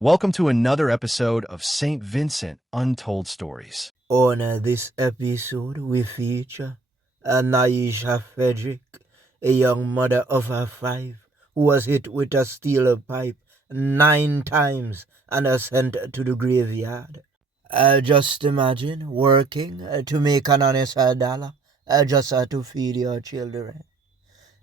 Welcome to another episode of St. Vincent Untold Stories. On this episode, we feature Naisha Fedric, a young mother of 5 who was hit with a steel pipe 9 times and sent to the graveyard. Just imagine working to make an honest dollar just to feed your children.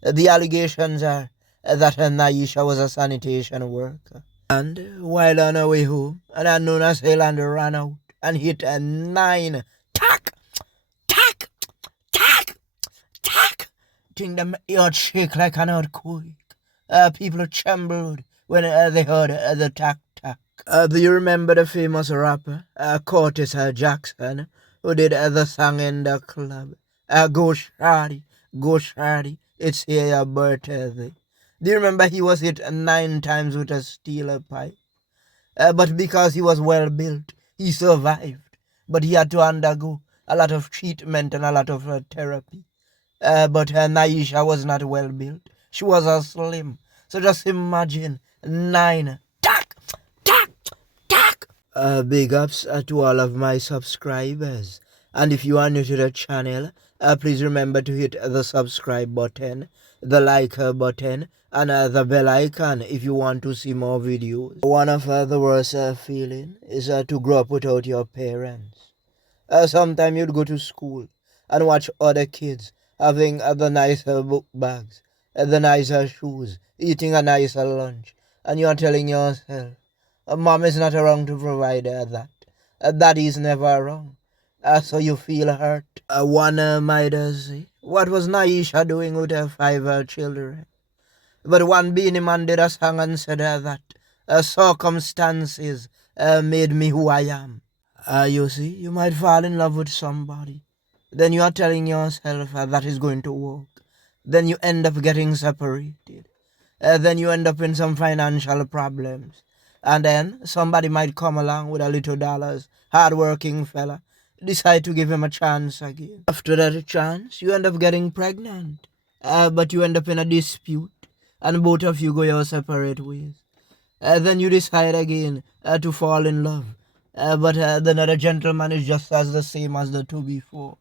The allegations are that Naisha was a sanitation worker. And while on her way home, an unknown assailant ran out and hit a 9. Tack! Tack! Tack! Tack! Think the earth shake like an earthquake. People trembled when they heard the tack tack. Do you remember the famous rapper, Curtis Jackson, who did the song in the club? Go Sh0t, it's here your birthday. Do you remember he was hit 9 times with a steel pipe? But because he was well built, he survived. But he had to undergo a lot of treatment and a lot of therapy. But Naisha was not well built. She was slim. So just imagine 9. Tack! Tack! Tack! Big ups to all of my subscribers. And if you are new to the channel, please remember to hit the subscribe button, the like button, and the bell icon if you want to see more videos. One of the worst feeling is to grow up without your parents. Sometimes you'd go to school and watch other kids having the nicer book bags, the nicer shoes, eating a nicer lunch, and you're telling yourself, Mom is not around to provide that. Daddy is never around. So you feel hurt. One might say, what was Naisha doing with her 5 children? But one beanie man did a song and said that circumstances made me who I am. You see, you might fall in love with somebody. Then you are telling yourself that is going to work. Then you end up getting separated. Then you end up in some financial problems. And then somebody might come along with a little dollars, hard-working fella, decide to give him a chance again. After that chance, you end up getting pregnant. But you end up in a dispute, and both of you go your separate ways. Then you decide again to fall in love. But then other gentleman is just as the same as the two before.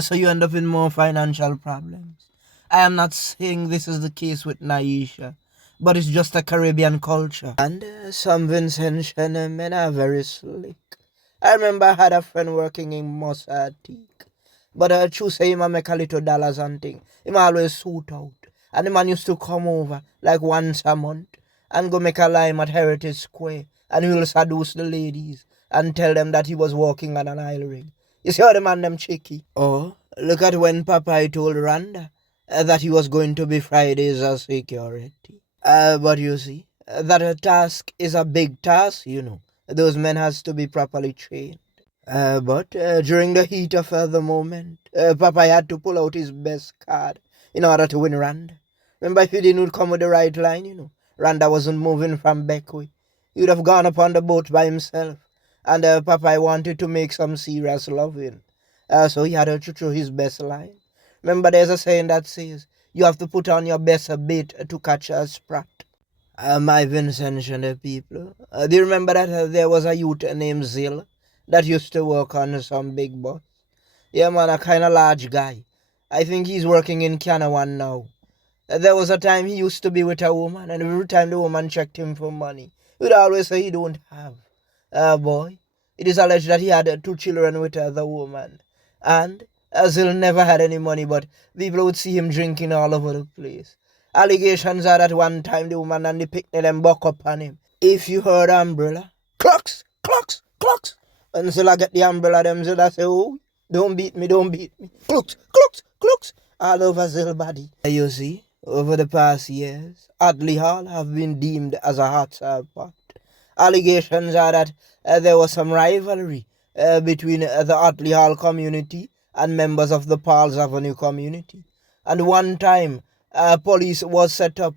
So you end up in more financial problems. I am not saying this is the case with Naisha, but it's just a Caribbean culture. And some Vincent men are very slick. I remember I had a friend working in Mosaic. But true say him make a little dollars and thing. Him always suit out. And the man used to come over like once a month and go make a lime at Heritage Square. And he will seduce the ladies and tell them that he was walking on an oil rig. You see how the man them cheeky? Oh, look at when Papa told Randa that he was going to be Friday's security. But you see, that task is a big task, you know. Those men has to be properly trained. But during the heat of the moment, Papa had to pull out his best card in order to win Randa. Remember, if he didn't come with the right line, you know, Randa wasn't moving from Beckway. He would have gone upon the boat by himself. And Papa wanted to make some serious loving. So he had to throw his best line. Remember, there's a saying that says, you have to put on your best bait to catch a sprat. My Vincent people. Do you remember that there was a youth named Zil that used to work on some big bus? Yeah, man, a kind of large guy. I think he's working in Canawan now. There was a time he used to be with a woman, and every time the woman checked him for money, he would always say he don't have. Boy, it is alleged that he had 2 children with the woman. And Zil never had any money, but people would see him drinking all over the place. Allegations are that one time the woman and the picnic them buck up on him. If you heard umbrella, clocks, clocks, clocks. Until I get the umbrella, them Zilla say, oh, don't beat me, don't beat me. Clocks, clocks, clocks, all over Zil body. You see, over the past years, Atley Hall have been deemed as a hot spot. Allegations are that there was some rivalry between the Atley Hall community and members of the Pauls Avenue community. And one time, police was set up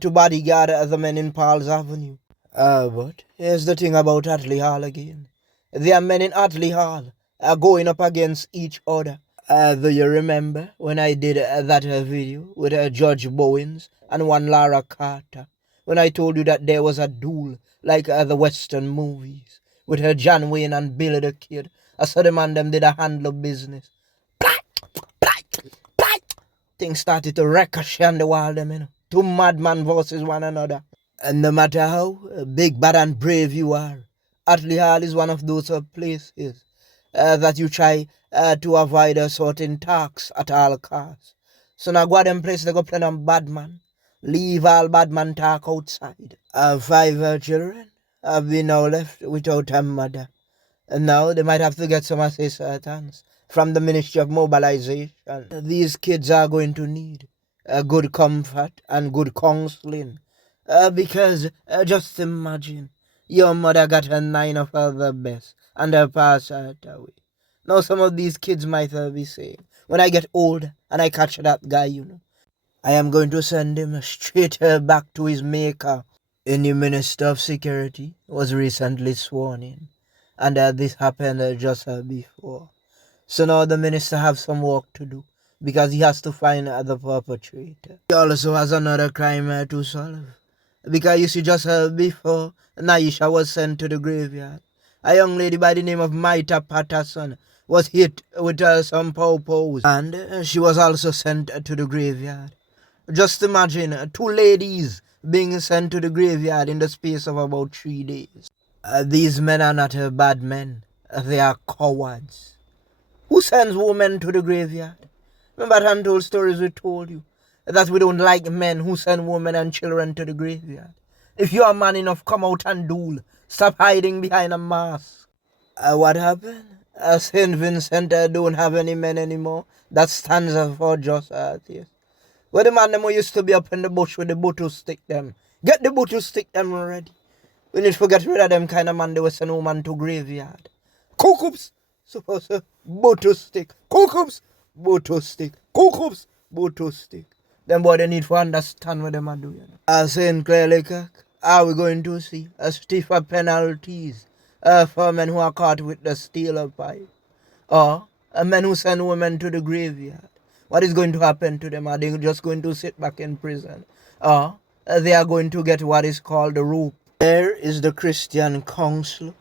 to bodyguard the men in Pauls Avenue. But here's the thing about Atley Hall again. There are men in Atley Hall going up against each other. Do you remember when I did that video with Judge Bowens and one Lara Carter? when I told you that there was a duel like the Western movies with her John Wayne and Billy the Kid. I saw them and them did a handle business. Things started to ricochet on the wall, them, Two madmen versus one another. And no matter how big, bad, and brave you are, Atley Hall is one of those places that you try to avoid certain talks at all costs. So now go to them place, they go play on bad man. Leave all bad man talk outside. 5 children have been now left without a mother. And now they might have to get some assistance from the Ministry of Mobilization. These kids are going to need good comfort and good counseling. Because just imagine, your mother got her 9 of her the best and her passed away. Now some of these kids might be saying, when I get old and I catch that guy, I am going to send him straight back to his maker. A new Minister of Security was recently sworn in, and this happened just before. So now the minister have some work to do, because he has to find the perpetrator. He also has another crime to solve, because you see, just before Naisha was sent to the graveyard, a young lady by the name of Maita Patterson was hit with some pawpaws, and she was also sent to the graveyard. Just imagine 2 ladies being sent to the graveyard in the space of about 3 days. These men are not bad men, they are cowards. Who sends women to the graveyard? Remember that Untold stories we told you, that we don't like men who send women and children to the graveyard. If you are man enough, come out and duel. Stop hiding behind a mask. What happened? St. Vincent don't have any men anymore. That stands for just yes. Well, the man them who used to be up in the bush with the bottle stick them. Get the bottle stick them ready. We need to get rid of them kind of man they will send woman to graveyard. Cookups! Suppose bottle stick. Cookups! Bottle stick. Cookups! Bottle stick. Them boy they need to understand what them are doing. As saying clearly, are we going to see stiffer penalties for men who are caught with the steel pipe? Or men who send women to the graveyard? What is going to happen to them? Are they just going to sit back in prison? Or they are going to get what is called the rope? There is the Christian Council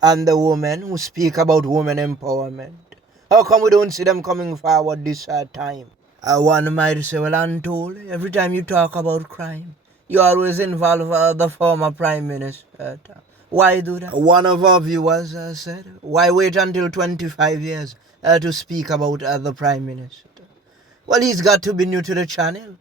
and the women who speak about women empowerment. How come we don't see them coming forward this time? One might say, well, Untold, every time you talk about crime, you always involve the former Prime Minister. Why do that? One of our viewers said, why wait until 25 years to speak about the Prime Minister? Well, he's got to be new to the channel,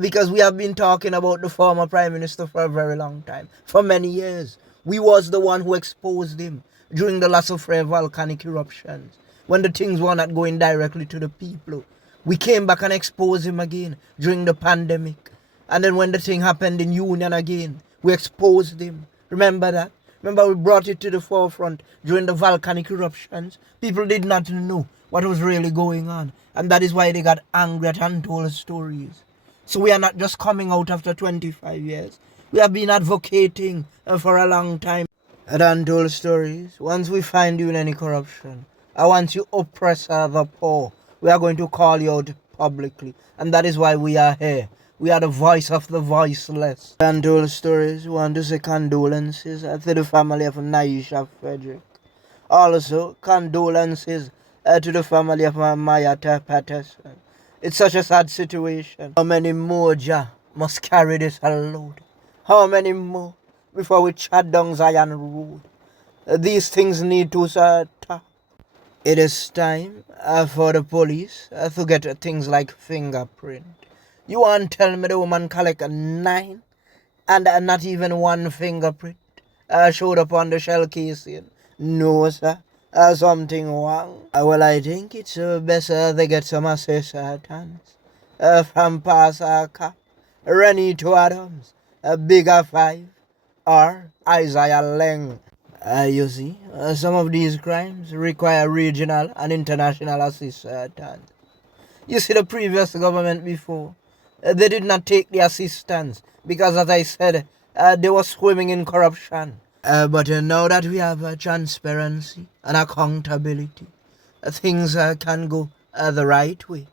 because we have been talking about the former Prime Minister for a very long time, for many years. We was the one who exposed him during the last of volcanic eruptions, when the things were not going directly to the people. We came back and exposed him again during the pandemic. And then when the thing happened in Union again, we exposed him. Remember that? Remember we brought it to the forefront during the volcanic eruptions? People did not know what was really going on. And that is why they got angry at Untold stories. So we are not just coming out after 25 years. We have been advocating for a long time at Untold stories. Once we find you in any corruption, or once you oppress the poor, we are going to call you out publicly. And that is why we are here. We are the voice of the voiceless. Untold stories, we want to say condolences to the family of Naisha Fedric. Also, condolences to the family of Maita Patterson. It's such a sad situation. How many more must carry this load? How many more before we chat down Zion Road? These things need to stop. It is time for the police to get things like fingerprint. You want to tell me the woman collect 9 and not even 1 fingerprint showed up on the shell casing? No, sir. Something wrong. Well, I think it's best they get some assistance from Pastor Cap, Renito Adams, Bigger 5, or Isaiah Leng. You see, some of these crimes require regional and international assistance. You see, the previous government before, they did not take the assistance because, as I said, they were swimming in corruption. But now that we have transparency and accountability, things can go the right way.